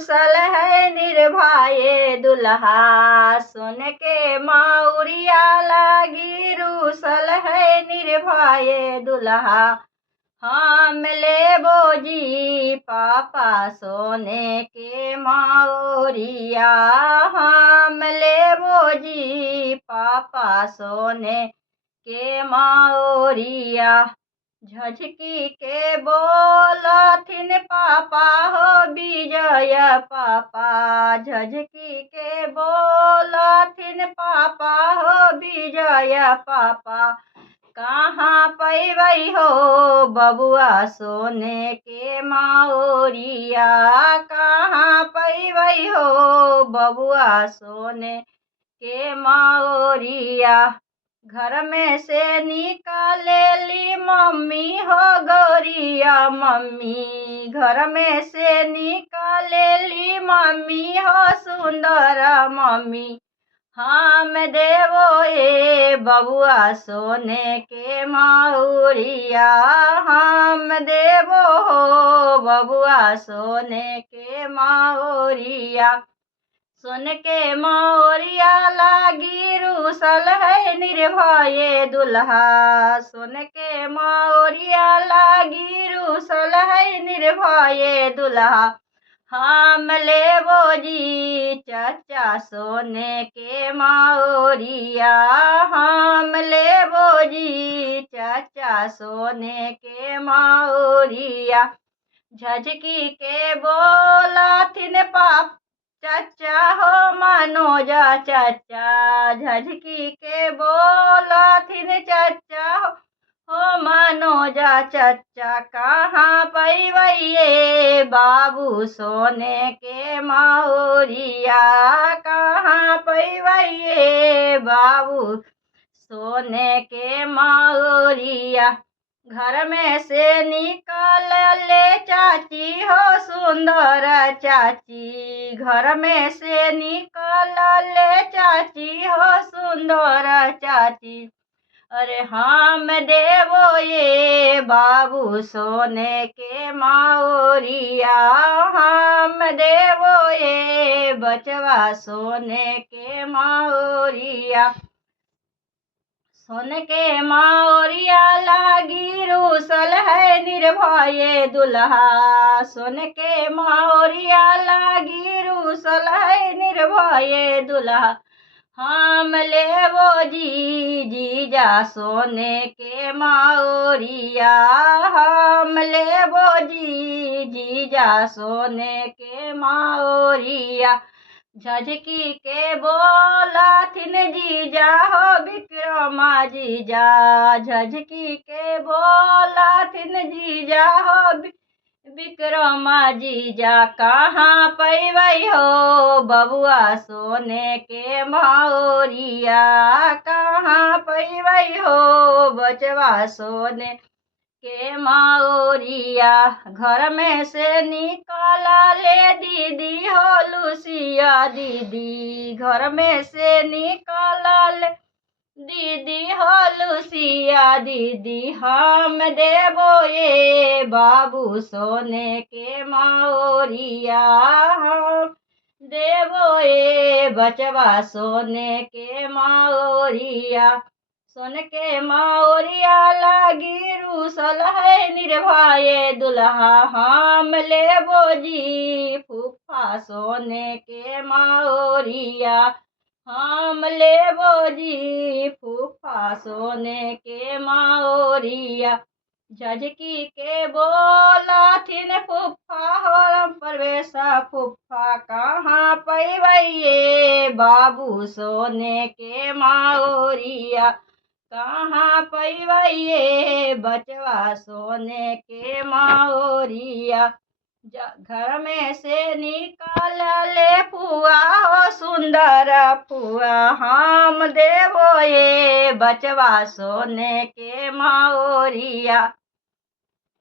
रूसल है निर्भय दुल्हा। सुन के मौरिया लागी रूसल है निर्भय दुल्हा। हम लेबो जी पापा सोने के मौरिया। हम लेबो जी पापा सोने के मौरिया। झझकी के बोलथिन पापा हो विजय पापा। झझकी के बोलथिन पापा हो विजय पापा। कहाँ पैबै हो बबुआ सोने के मौरिया। कहाँ पैबै हो बबुआ सोने के मौरिया। घर में से निकालेली मम्मी हो गौरिया मम्मी। घर में से निकालेली मम्मी हो सुंदर मम्मी। हम देवो ए बबुआ सोने के मौरिया। हम देवो हो बबुआ सोने के मौरिया। सुन के मौरिया लागी रूसल है निर्भय दुल्हा। सुन के मौरिया लागी रूसल है निर्भय दुल्हा। हम लेबो जी चाचा सोने के मौरिया। हम लेबो जी चाचा सोने के मौरिया। झझकी के बोलथिन पाप चाचा हो मनोजा चाचा। झझकी के बोलथिन चाचा हो मनोजा चाचा। कहाँ पैबै ये बाबू सोने के मौरिया। कहाँ पैबै ये बाबू सोने के मौरिया। घर में से निकाल ले चाची हो सुंदर चाची। घर में से निकाल ले चाची हो सुंदर चाची। अरे हम देवो ये बाबू सोने के मौरिया। हम देवो ये बचवा सोने के मौरिया। सुन के मौरिया लागी रूसल है निर्भय दुल्हा। सुन के मौरिया लागी रूसल है निर्भय दुल्हा। हम लेबो जी जीजा सोने के मौरिया। हम लेबो जी जीजा सोने के मौरिया। झझकी के बोलथिन जीजा हो विक्रमा जीजा। झझकी के बोलथिन जीजा हो विक्रमा जीजा। कहाँ पैबै हो बबुआ सोने के मौरिया। कहाँ पैबै हो बचवा सोने के मौरिया। घर में से निकाला ले दीदी हो लुसिया दीदी। घर में से निकाला ले दीदी हो लुसिया दीदी। हम देवो ये बाबू सोने के मौरिया। हम देवो ये बचवा सोने के मौरिया। सुन के मौरिया लागी रूसल है निर्भय दुल्हा। हम लेबो जी फूफा सोने के मौरिया। हम लेबो जी फूफा सोने के मौरिया। झझकी के बोलथिन फूफा हो प्रवेश फूफा। कहाँ पैबै ये बाबू सोने के मौरिया। कहाँ पैबै ये बचवा सोने के मौरिया। घर में से निकाल ले फुआ हो सुंदर फुआ। हम देवो ये बचवा सोने के मौरिया।